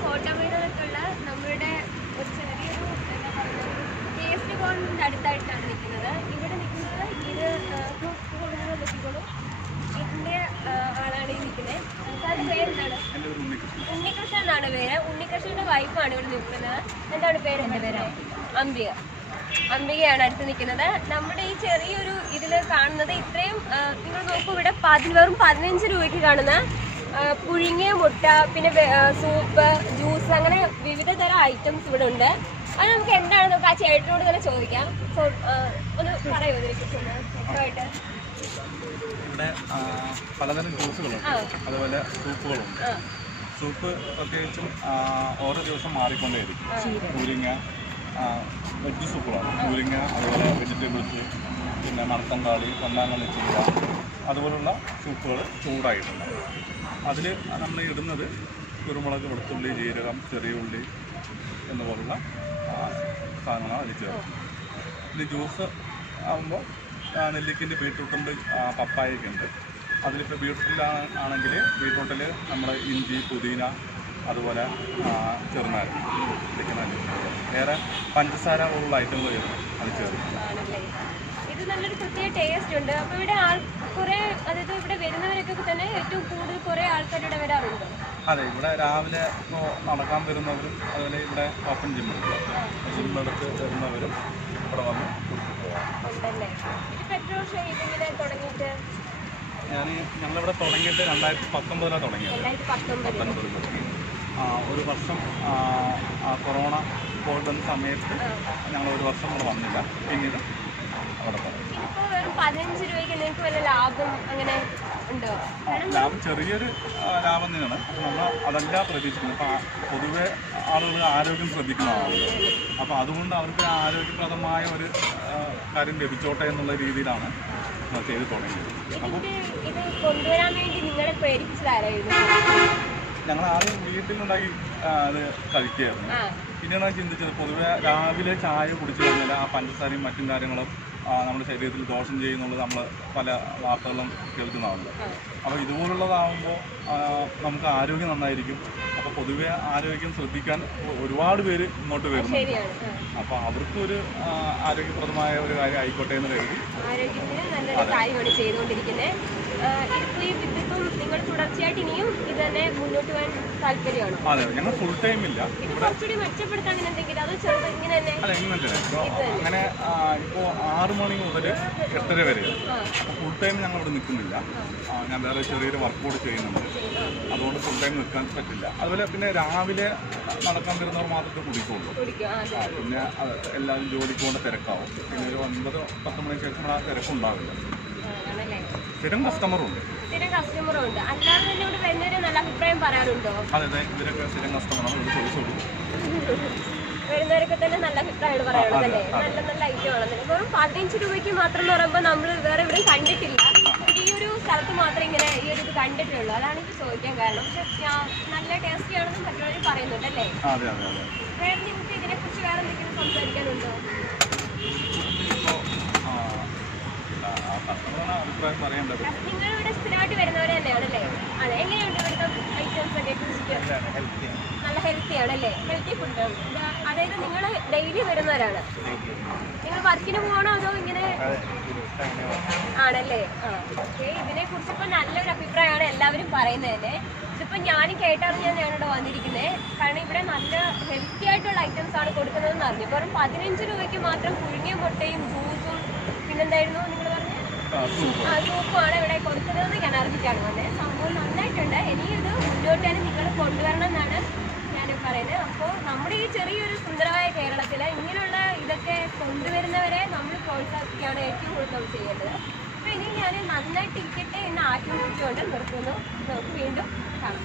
Photo വീടുകൾക്കുള്ള നമ്മുടെ ഒരു ചെറിയൊരു എന്താ പറയുക ടേസ്റ്റ് കോണിൻ്റെ അടുത്തായിട്ടാണ് നിൽക്കുന്നത്. ഇവിടെ നിൽക്കുന്നത് ഇത് നോക്കിക്കോളൂ, ഇതിൻ്റെ ആളാണ് ഈ നിൽക്കുന്നത്. സാറിൻ്റെ പേരെന്താണ്? ഉണ്ണികൃഷ്ണൻ എന്നാണ് പേര്. ഉണ്ണികൃഷ്ണൻ്റെ വൈഫാണ് ഇവിടെ നിൽക്കുന്നത്. എന്താണ് പേര്? എൻ്റെ പേര് അംബിക. അംബികയാണ് അടുത്ത് നിൽക്കുന്നത്. നമ്മുടെ ഈ ചെറിയൊരു ഇതിൽ കാണുന്നത് ഇത്രയും നിങ്ങൾ നോക്കൂ, ഇവിടെ വെറും 15 രൂപയ്ക്ക് കാണുന്ന പുഴുങ്ങിയ മുട്ട, പിന്നെ സൂപ്പ്, ജ്യൂസ്, അങ്ങനെ വിവിധ തരം ഐറ്റംസ് ഇവിടെ ഉണ്ട്. അത് നമുക്ക് എന്താണെന്ന് നമുക്ക് ആ ചേട്ടനോട് തന്നെ ചോദിക്കാം. ഒന്ന് പറയൂ ഇതിനെക്കുറിച്ചൊന്ന് വ്യക്തമായിട്ട്. ഇവിടെ പലതരം ജ്യൂസുകളുണ്ട്, അതുപോലെ സൂപ്പുകളുണ്ട്. സൂപ്പ് പ്രത്യേകിച്ചും ഓരോ ദിവസം മാറിക്കൊണ്ടേയിരിക്കും. മുരിങ്ങ വെജ് സൂപ്പുകളാണ്. മുരിങ്ങ, അതുപോലെ വെജിറ്റബിൾസ്, പിന്നെ മണത്തങ്കാളി, കൊണ്ടാങ്കണ്ണി ചീര, അതുപോലുള്ള സൂപ്പുകൾ ചൂടായിട്ടുണ്ട്. അതിൽ നമ്മൾ ഇടുന്നത് കുരുമുളക്, വെളുത്തുള്ളി, ജീരകം, ചെറിയ ഉള്ളി എന്നുപോലുള്ള സാധനങ്ങളാണ് അതിൽ ചേർക്കും. ഇത് ജ്യൂസ് ആകുമ്പോൾ നെല്ലിക്കിൻ്റെ ബീട്രൂട്ടുണ്ട്, പപ്പായക്കുണ്ട്. അതിലിപ്പോൾ ബീട്രൂട്ടിലാണെങ്കിൽ ബീട്രൂട്ടിൽ നമ്മൾ ഇഞ്ചി, പുതിന, അതുപോലെ ചെറുനാരങ്ങ, വേറെ പഞ്ചസാര പോലുള്ള ഐറ്റങ്ങൾ ചേർക്കും അത് ചേർക്കും. ഇത് നല്ലൊരു പ്രത്യേക ടേസ്റ്റ് ഉണ്ട്. അപ്പോൾ ഇവിടെ കുറേ, അതായത് ഇവിടെ വരുന്നവരൊക്കെ തന്നെ ഏറ്റവും കൂടുതൽ കുറേ ആൾക്കാർ ഇവിടെ വരാറുണ്ട്. അതെ, ഇവിടെ രാവിലെ ഇപ്പോൾ നടക്കാൻ വരുന്നവരും, അതുപോലെ ഇവിടെ ഓപ്പൺ ജിമ്മെടുത്ത് വരുന്നവരും ഇവിടെ വന്ന് ഉണ്ടല്ലേ. ഇതിപ്പോൾ എത്ര വർഷമായി ഇതിങ്ങനെ തുടങ്ങിയിട്ട്? ഞങ്ങളിവിടെ തുടങ്ങിയിട്ട് 2019 തുടങ്ങിയത്. 2019 ഒരു വർഷം കൊറോണ കോവിഡ് വന്ന സമയത്ത് ഞങ്ങൾ ഒരു വർഷം ഇവിടെ വന്നില്ല. പിന്നീട് അവിടെ ഇപ്പോൾ വെറും 15 രൂപയ്ക്ക് നിങ്ങൾക്ക് വല്ല ലാഭം അങ്ങനെ ഉണ്ടോ? ലാഭം ചെറിയൊരു ലാഭം തന്നെയാണ്. അപ്പോൾ നമ്മൾ അതല്ല പ്രതീക്ഷിക്കുന്നത്. അപ്പോൾ പൊതുവെ ആളുകൾ ആരോഗ്യം ശ്രദ്ധിക്കുന്നതാണ്. അപ്പോൾ അതുകൊണ്ട് അവർക്ക് ആരോഗ്യപ്രദമായ ഒരു കാര്യം ലഭിച്ചോട്ടെ എന്നുള്ള രീതിയിലാണ് ചെയ്ത് തുടങ്ങിയത്. അപ്പോൾ ഇത് കൊണ്ടുവരാൻ വേണ്ടി നിങ്ങളെ പ്രേരിപ്പിച്ചതാരായിരുന്നു? ഞങ്ങൾ ആദ്യം വീട്ടിലുണ്ടാക്കി അത് കഴിക്കുകയായിരുന്നു. പിന്നെയാണ് ചിന്തിച്ചത്, പൊതുവെ രാവിലെ ചായ കുടിച്ചു കഴിഞ്ഞാൽ ആ പഞ്ചസാരയും മറ്റും കാര്യങ്ങളും നമ്മുടെ ശരീരത്തിൽ ദോഷം ചെയ്യുന്നുള്ളത് നമ്മൾ പല വാർത്തകളും കേൾക്കുന്നതാണ്. അപ്പോൾ ഇതുപോലുള്ളതാകുമ്പോൾ നമുക്ക് ആരോഗ്യം നന്നായിരിക്കും. അപ്പോൾ പൊതുവെ ആരോഗ്യം ശ്രദ്ധിക്കാൻ ഒരുപാട് പേര് ഇങ്ങോട്ട് വരുന്നു. അപ്പോൾ അവർക്കൊരു ആരോഗ്യപ്രദമായ ഒരു കാര്യം ആയിക്കോട്ടെ എന്ന് കരുതി ആരോഗ്യത്തിന് നല്ലൊരു കാര്യമാണ് ചെയ്തുകൊണ്ടിരിക്കുന്നത്. ഇതിപ്പം നിങ്ങൾ തുടർച്ചയായിട്ട് ഇനിയും ഇത് തന്നെ മുന്നോട്ട് പോകാൻ താല്പര്യമാണോ? അതെ, ഞങ്ങൾ ഫുൾ ടൈം ഇല്ല. ഇത് കുറച്ചുകൂടി മെച്ചപ്പെടുത്താൻ എന്തെങ്കിലും അതോ ചെറുത് ഇങ്ങനെ തന്നെ? അല്ല, ഇങ്ങനെ അങ്ങനെ ഇപ്പോൾ 6 മണി മുതൽ 8:30 വരെ. അപ്പോൾ ഫുൾ ടൈം ഞങ്ങൾ ഇവിടെ നിൽക്കുന്നില്ല. ഞാൻ വേറെ ചെറിയൊരു വർക്ക് കൂടി ചെയ്യുന്നുണ്ട്. അതുകൊണ്ട് ഫുൾ ടൈം നിൽക്കാൻ പറ്റില്ല. അതുപോലെ പിന്നെ രാവിലെ നടക്കാൻ വരുന്നവർ മാത്രമേ കുടിക്കുള്ളൂ. പിന്നെ എല്ലാവരും ജോലിക്ക് കൊണ്ട് തിരക്കാവും. പിന്നെ ഒരു 9-10 മണിക്ക് ശേഷം ആ തിരക്കുണ്ടാവില്ല. സ്ഥിരം കസ്റ്റമറുണ്ട്. അല്ലാതെ തന്നെ ഇവിടെ വരുന്നവരെ നല്ല അഭിപ്രായം പറയാറുണ്ടോ? അതെ, ഇവരൊക്കെ സ്ഥിരം കസ്റ്റമറാണ്. ഇവിടെ ചോദിച്ചോളൂ. വരുന്നവരൊക്കെ തന്നെ നല്ല അഭിപ്രായമാണ് പറയാനുള്ളത് അല്ലേ? നല്ല നല്ല ഐറ്റം ആണെന്ന്. വെറും 15 രൂപയ്ക്ക് മാത്രം എന്ന് പറയുമ്പോൾ നമ്മൾ വേറെ എവിടെയും കണ്ടിട്ടില്ല. ഈ ഒരു സ്ഥലത്ത് മാത്രമേ ഇങ്ങനെ ഈ ഒരു ഇത് കണ്ടിട്ടുള്ളൂ. അതാണ് എനിക്ക് ചോദിക്കാൻ കാരണം. പക്ഷെ നല്ല ടേസ്റ്റി ആണെന്ന് മറ്റുള്ളവർ പറയുന്നുണ്ട് അല്ലേ? വേറെ നിങ്ങൾക്ക് ഇതിനെക്കുറിച്ച് വേറെ എന്തെങ്കിലും സംസാരിക്കാനുണ്ടോ? നിങ്ങൾ ഇവിടെ സ്ഥിരമായിട്ട് വരുന്നവരെ തന്നെയാണല്ലേ? അതെ, എങ്ങനെയുണ്ട് ഇവിടുത്തെ ഐറ്റംസ് ഒക്കെ? നല്ല ഹെൽത്തി ആണല്ലേ? ഹെൽത്തി ഫുഡാണ്. അതായത് നിങ്ങൾ ഡെയിലി വരുന്നവരാണ്? നിങ്ങൾ വർക്കിന് പോകണോ അതോ ഇങ്ങനെ ആണല്ലേ? ഓക്കെ. ഇതിനെക്കുറിച്ച് ഇപ്പം നല്ലൊരു അഭിപ്രായമാണ് എല്ലാവരും പറയുന്നത് തന്നെ. ഇതിപ്പോൾ ഞാനും കേട്ടറിഞ്ഞാണ് ഞാനിവിടെ വന്നിരിക്കുന്നത്. കാരണം ഇവിടെ നല്ല ഹെൽത്തി ആയിട്ടുള്ള ഐറ്റംസ് ആണ് കൊടുക്കുന്നതെന്ന് അറിഞ്ഞു. വെറും 15 രൂപയ്ക്ക് മാത്രം പുഴുങ്ങിയ മുട്ടയും ജ്യൂസും പിന്നെന്തായിരുന്നു നിങ്ങൾ പറഞ്ഞത്? സൂപ്പുമാണ് ഇവിടെ കൊടുക്കുന്നതെന്ന് ഞാൻ അറിഞ്ഞിട്ടാണ് വന്നത്. സംഭവം നന്നായിട്ടുണ്ട്. ഇനിയും ഇത് മുന്നോട്ട് തന്നെ നിങ്ങൾ കൊണ്ടുവരണം എന്നാണ് ഞാൻ പറയുന്നത്. അപ്പോൾ നമ്മുടെ ഈ ചെറിയൊരു സുന്ദരമായ കേരളത്തിൽ ഇങ്ങനെയുള്ള ഇതൊക്കെ കൊണ്ടുവരുന്നവരെ നമ്മൾ പ്രോത്സാഹിപ്പിക്കുകയാണ് ഏറ്റവും കൂടുതൽ ചെയ്യേണ്ടത്. അപ്പോൾ ഇനി ഞാൻ നന്നായിട്ട് ഇരിക്കട്ടെ എന്ന് ആശംസിച്ചുകൊണ്ട് നിർത്തുന്നു. നമുക്ക് വീണ്ടും കാണാം.